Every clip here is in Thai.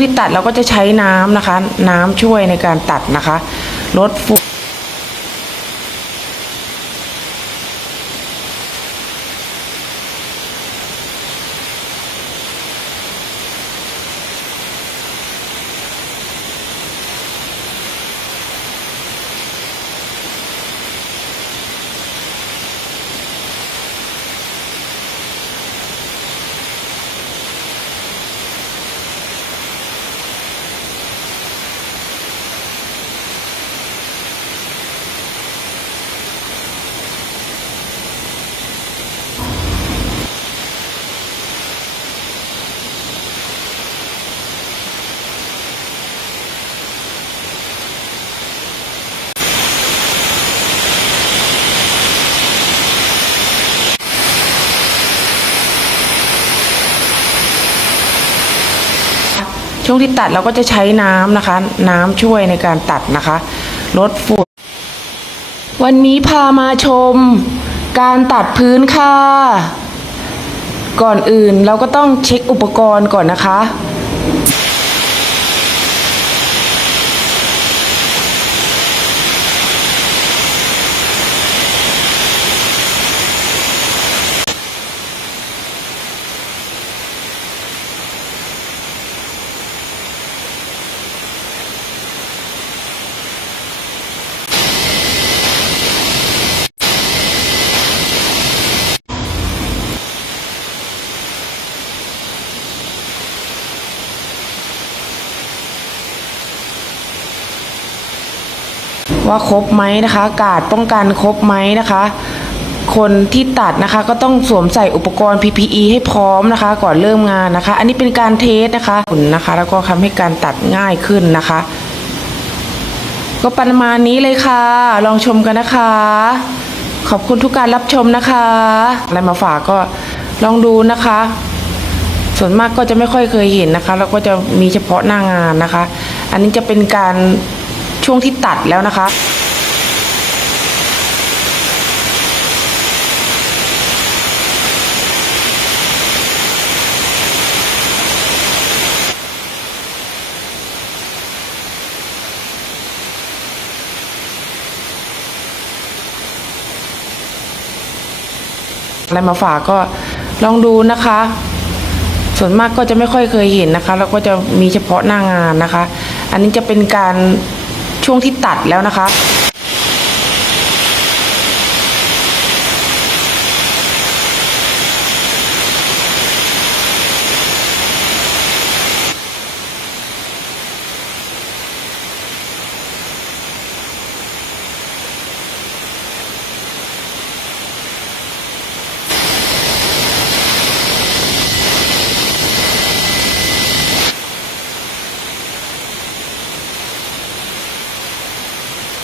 ที่ตัดเราก็จะใช้น้ำนะคะ น้ำช่วยในการตัดนะคะลดฝุ่น ที่ตัดเราก็จะใช้น้ำนะคะ น้ำช่วยในการตัดนะคะลดฝุ่นวันนี้พามาชม การตัดพื้นค่ะ ก่อนอื่นเราก็ต้องเช็คอุปกรณ์ก่อนนะคะ ว่าครบไหมนะคะ กาดป้องกันครบไหมนะคะ คนที่ตัดนะคะก็ต้องสวมใส่อุปกรณ์ PPE ให้พร้อมนะคะ ก่อนเริ่มงานนะคะ อันนี้เป็นการเทสนะคะฝุ่นนะคะ แล้วก็ทำให้การตัดง่ายขึ้นนะคะ ก็ประมาณนี้เลยค่ะ ลองชมกันนะคะ ขอบคุณทุกการรับชมนะคะอะไรมาฝากก็ลองดูนะคะส่วนมากก็จะไม่ค่อยเคยเห็นนะคะ แล้วก็จะมีเฉพาะหน้างานนะคะ อันนี้จะเป็นการ ช่วงที่ตัดแล้วนะคะ อะไรมาฝากก็ลองดูนะคะ ส่วนมากก็จะไม่ค่อยเคยเห็นนะคะ แล้วก็จะมีเฉพาะหน้างานนะคะ อันนี้จะเป็นการ ช่วงที่ตัดแล้วนะคะ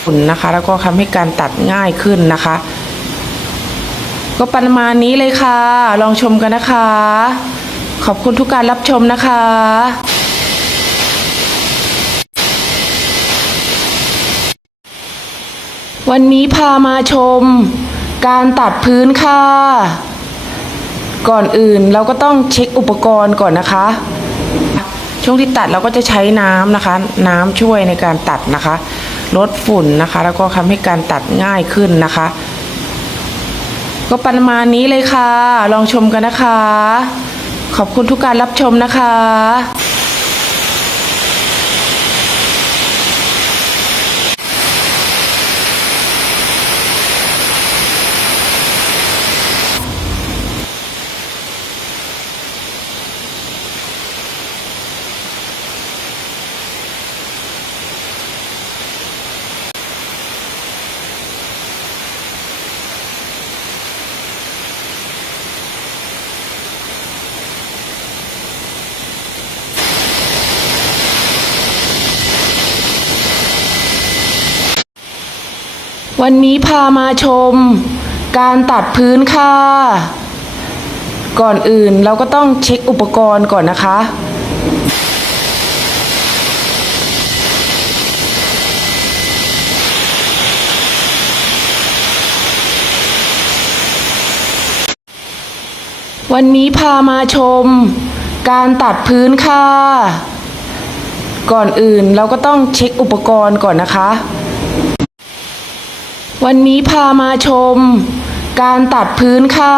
ฝุ่นนะคะ แล้วก็ทำให้การตัดง่ายขึ้นนะคะ ก็ประมาณนี้เลยค่ะ ลองชมกันนะคะ ขอบคุณทุกการรับชมนะคะวันนี้พามาชม การตัดพื้นค่ะ ก่อนอื่นเราก็ต้องเช็คอุปกรณ์ก่อนนะคะ ช่วงที่ตัดเราก็จะใช้น้ำนะคะ น้ำช่วยในการตัดนะคะ ลดฝุ่นนะคะ แล้วก็ทำให้การตัดง่ายขึ้นนะคะ ก็ประมาณนี้เลยค่ะ ลองชมกันนะคะ ขอบคุณทุกการรับชมนะคะ วันนี้พามาชม การตัดพื้นค่ะ ก่อนอื่นเราก็ต้องเช็คอุปกรณ์ก่อนนะคะ วันนี้พามาชม การตัดพื้นค่ะ ก่อนอื่นเราก็ต้องเช็คอุปกรณ์ก่อนนะคะ วันนี้พามาชม การตัดพื้นค่ะ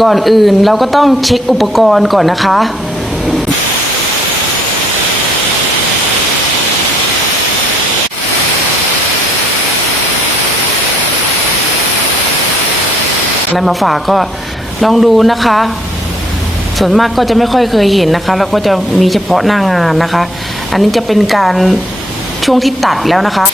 ก่อนอื่นเราก็ต้องเช็คอุปกรณ์ก่อนนะคะ อะไรมาฝากก็ลองดูนะคะ ส่วนมากก็จะไม่ค่อยเคยเห็นนะคะ แล้วก็จะมีเฉพาะหน้างานนะคะ อันนี้จะเป็นการช่วงที่ตัดแล้วนะคะ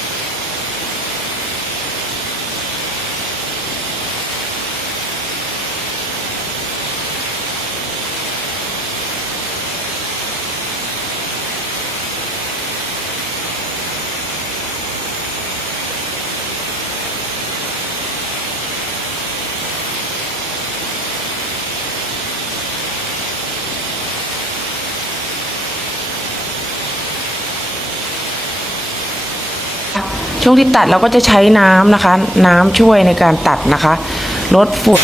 ช่วงที่ตัดเราก็จะใช้น้ำนะคะ น้ำช่วยในการตัดนะคะ ลดฝุ่น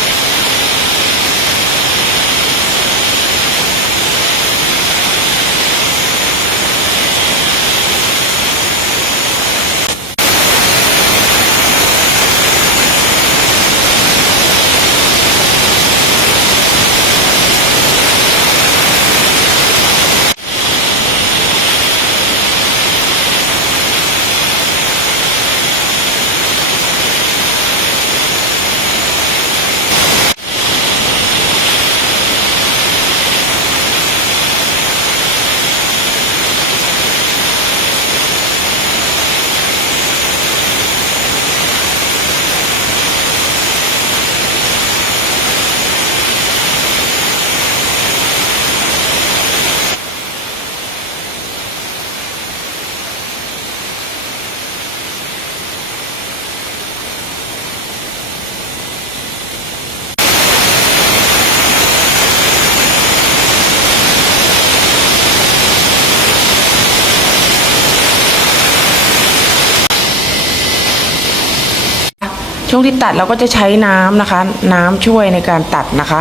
ช่วงที่ตัดเราก็จะใช้น้ำนะคะ น้ำช่วยในการตัดนะคะ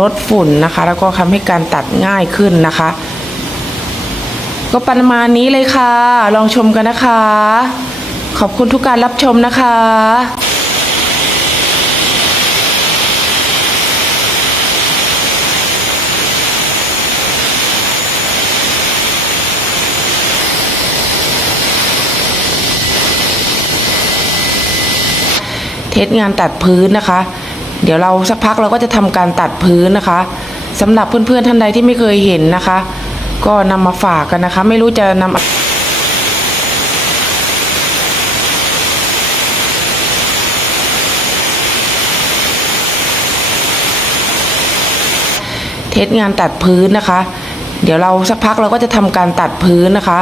ลดฝุ่นนะคะ แล้วก็ทำให้การตัดง่ายขึ้นนะคะ ก็ประมาณนี้เลยค่ะ ลองชมกันนะคะ ขอบคุณทุกการรับชมนะคะ เทสงานตัดพื้นนะคะ เดี๋ยวเราสักพักเราก็จะทำการตัดพื้นนะคะสำหรับเพื่อนๆท่านใดที่ไม่เคยเห็นนะคะ ก็นำมาฝากกันนะคะ ไม่รู้จะนำเทสงานตัดพื้นนะคะ เดี๋ยวเราสักพักเราก็จะทำการตัดพื้นนะคะ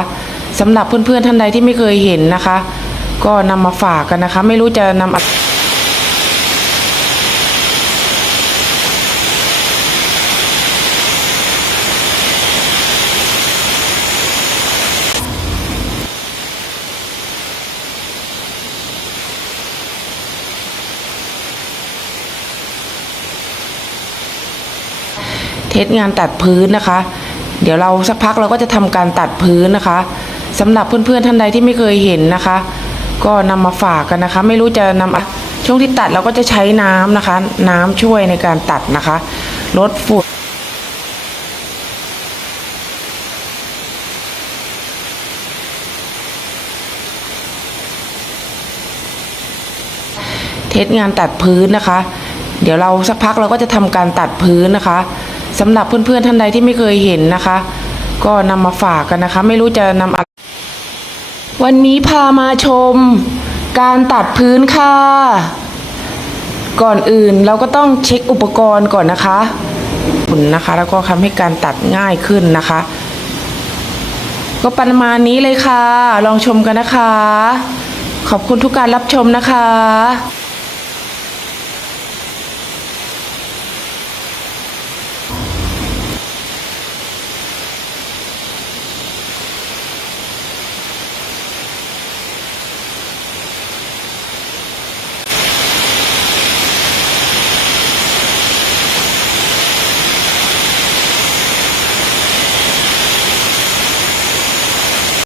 สำหรับเพื่อนๆท่านใดที่ไม่เคยเห็นนะคะ ก็นำมาฝากกันนะคะ ไม่รู้จะนำ เทสงานตัดพื้นนะคะ เดี๋ยวเราสักพักเราก็จะทำการตัดพื้นนะคะสำหรับเพื่อนๆท่านใดที่ไม่เคยเห็นนะคะ ก็นำมาฝากกันนะคะ ไม่รู้จะนำช่วงที่ตัดเราก็จะใช้น้ำนะคะ น้ำช่วยในการตัดนะคะลดฝุ่นเทสงานตัดพื้นนะคะ เดี๋ยวเราสักพักเราก็จะทำการตัดพื้นนะคะ สำหรับเพื่อนๆท่านใดที่ไม่เคยเห็นนะคะ ก็นำมาฝากกันนะคะ ไม่รู้จะนำวันนี้พามาชม การตัดพื้นค่ะ ก่อนอื่นเราก็ต้องเช็คอุปกรณ์ก่อนนะคะฝุ่นนะคะ แล้วก็ทำให้การตัดง่ายขึ้นนะคะ ก็ประมาณนี้เลยค่ะ ลองชมกันนะคะ ขอบคุณทุกการรับชมนะคะ